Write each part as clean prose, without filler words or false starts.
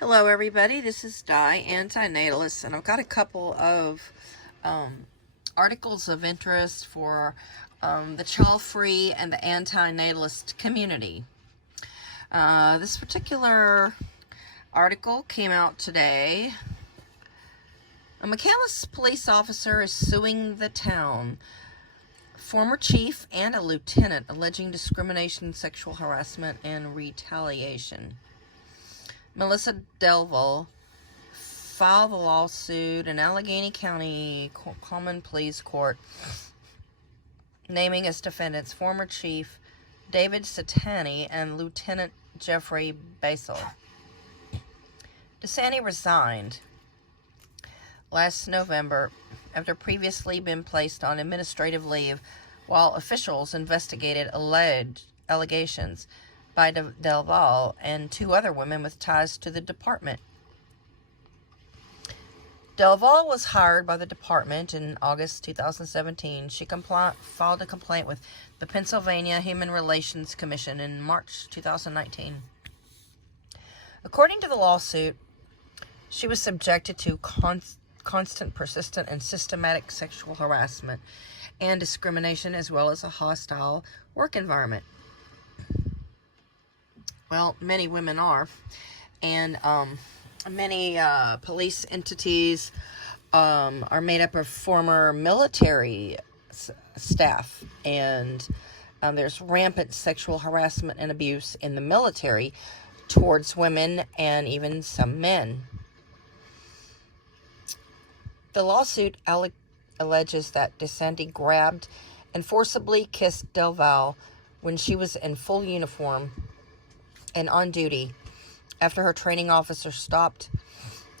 Hello everybody, this is Diane, Antinatalist, and I've got a couple of articles of interest for the child-free and the antinatalist community. This particular article came out today. A Mccandless police officer is suing the town. Former chief and a lieutenant alleging discrimination, sexual harassment, and retaliation. Melissa Delville filed the lawsuit in Allegheny County Common Pleas Court, naming as defendants former Chief David Satani and Lieutenant Jeffrey Basil. Satani resigned last November after previously been placed on administrative leave while officials investigated alleged allegations by Delval and two other women with ties to the department. Delval was hired by the department in August 2017. She filed a complaint with the Pennsylvania Human Relations Commission in March 2019. According to the lawsuit, she was subjected to constant, persistent, and systematic sexual harassment and discrimination, as well as a hostile work environment. Well, many women are, and many police entities are made up of former military staff, and there's rampant sexual harassment and abuse in the military towards women and even some men. The lawsuit alleges that Satani grabbed and forcibly kissed Delval when she was in full uniform and on duty after her training officer stopped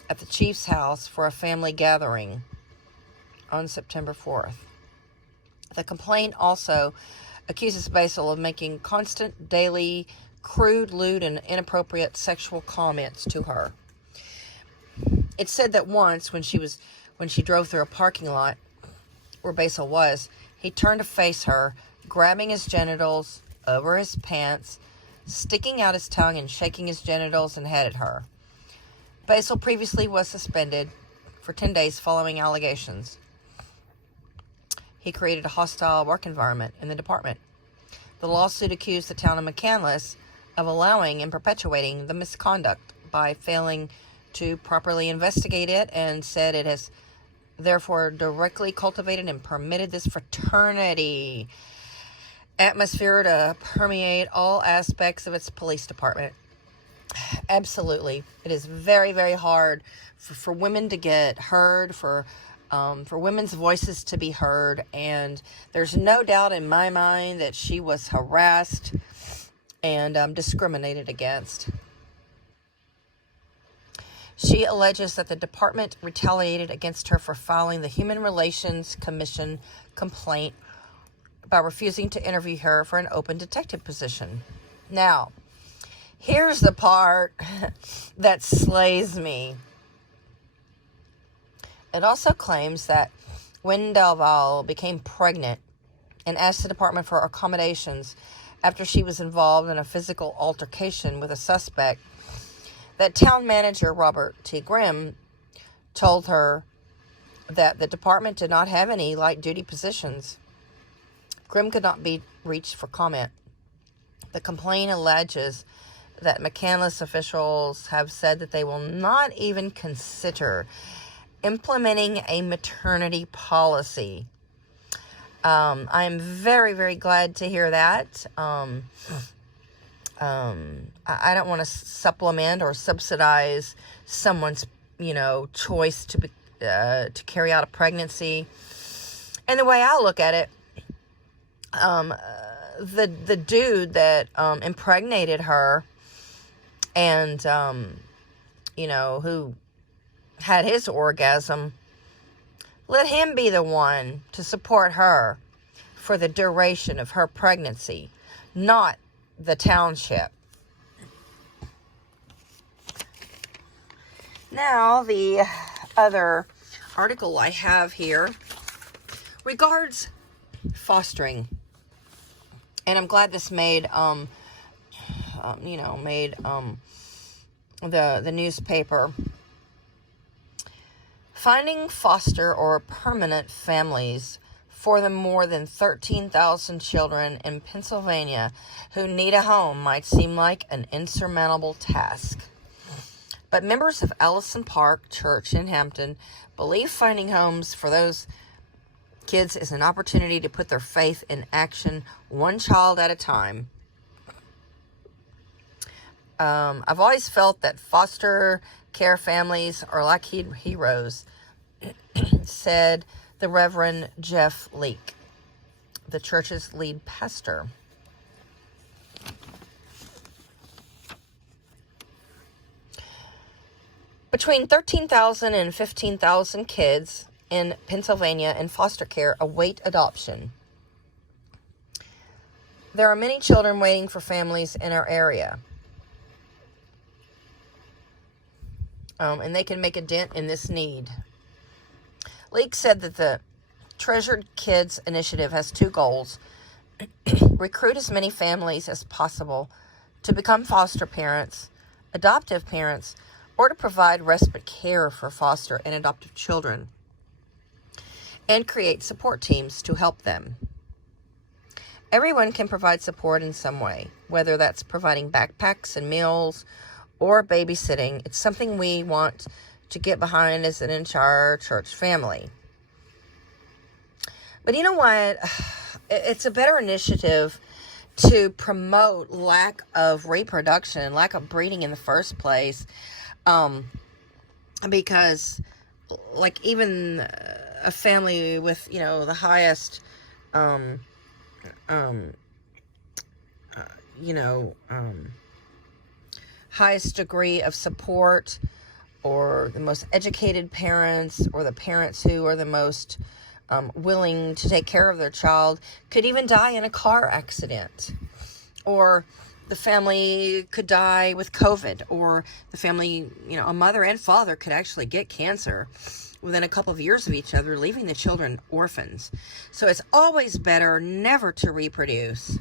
at the chief's house for a family gathering on September 4th. The complaint also accuses Basil of making constant, daily, crude, lewd, and inappropriate sexual comments to her. It said that once, when she drove through a parking lot where Basil was, he turned to face her, grabbing his genitals over his pants, sticking out his tongue and shaking his genitals, and headed her. Basil previously was suspended for 10 days following allegations. He created a hostile work environment in the department. The lawsuit accused the town of Mccandless of allowing and perpetuating the misconduct by failing to properly investigate it, and said it has therefore directly cultivated and permitted this fraternity atmosphere to permeate all aspects of its police department. Absolutely. It is very, very hard for women to get heard, for women's voices to be heard, and there's no doubt in my mind that she was harassed and discriminated against. She alleges that the department retaliated against her for filing the Human Relations Commission complaint by refusing to interview her for an open detective position. Now, here's the part that slays me. It also claims that when Delval became pregnant and asked the department for accommodations after she was involved in a physical altercation with a suspect, that town manager Robert T. Grimm told her that the department did not have any light-duty positions. Grimm could not be reached for comment. The complaint alleges that Mccandless officials have said that they will not even consider implementing a maternity policy. I am very, very glad to hear that. I don't want to supplement or subsidize someone's, choice to carry out a pregnancy. And the way I look at it, the dude that impregnated her and who had his orgasm, let him be the one to support her for the duration of her pregnancy, not the township. Now, the other article I have here regards fostering, and I'm glad this made the newspaper. Finding foster or permanent families for the more than 13,000 children in Pennsylvania who need a home might seem like an insurmountable task. But members of Allison Park Church in Hampton believe finding homes for those kids is an opportunity to put their faith in action, one child at a time. I've always felt that foster care families are like heroes, said the Reverend Jeff Leake, the church's lead pastor. Between 13,000 and 15,000 kids in Pennsylvania in foster care await adoption. There are many children waiting for families in our area. And they can make a dent in this need. Leake said that the Treasured Kids Initiative has two goals: recruit as many families as possible to become foster parents, adoptive parents, or to provide respite care for foster and adoptive children, and create support teams to help them. Everyone can provide support in some way, whether that's providing backpacks and meals or babysitting. It's something we want to get behind as an entire church family. But you know what? It's a better initiative to promote lack of reproduction, lack of breeding in the first place, because like even a family with, the highest, highest degree of support, or the most educated parents, or the parents who are the most willing to take care of their child, could even die in a car accident, or the family could die with COVID, or the family, a mother and father could actually get cancer within a couple of years of each other, leaving the children orphans. So it's always better never to reproduce.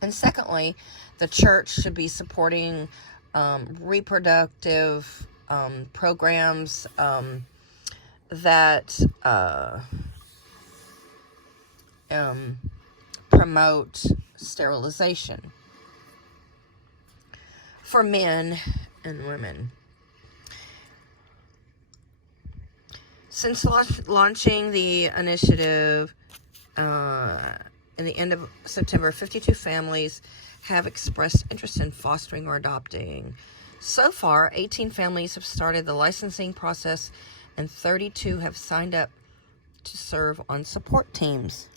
And secondly, the church should be supporting reproductive programs that promote sterilization for men and women. Since launching the initiative in the end of September, 52 families have expressed interest in fostering or adopting. So far, 18 families have started the licensing process, and 32 have signed up to serve on support teams.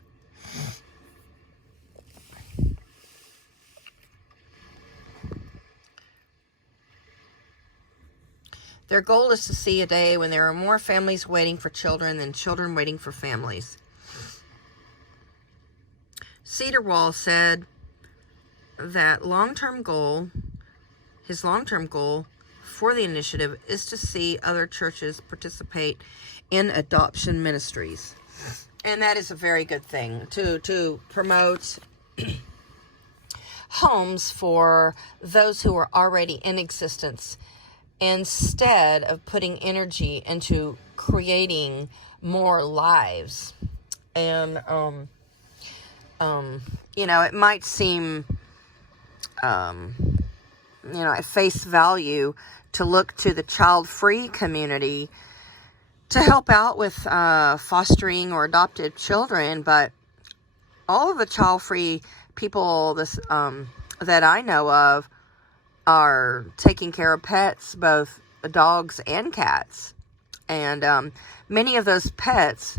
Their goal is to see a day when there are more families waiting for children than children waiting for families. Cedar Wall said that his long-term goal for the initiative is to see other churches participate in adoption ministries. And that is a very good thing, to promote homes for those who are already in existence, instead of putting energy into creating more lives. And, it might seem, at face value to look to the child-free community to help out with fostering or adopted children, but all of the child-free people that I know of are taking care of pets, both dogs and cats. And many of those pets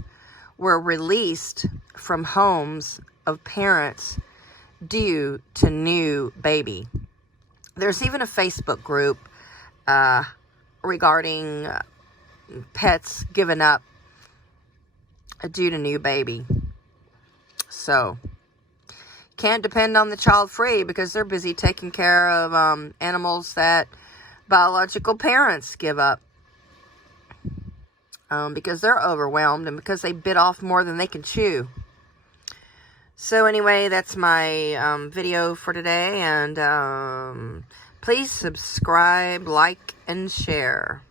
were released from homes of parents due to new baby. There's even a Facebook group regarding pets given up due to new baby. So can't depend on the child free, because they're busy taking care of animals that biological parents give up, because they're overwhelmed and because they bit off more than they can chew. So anyway, that's my video for today, and Please subscribe, like, and share.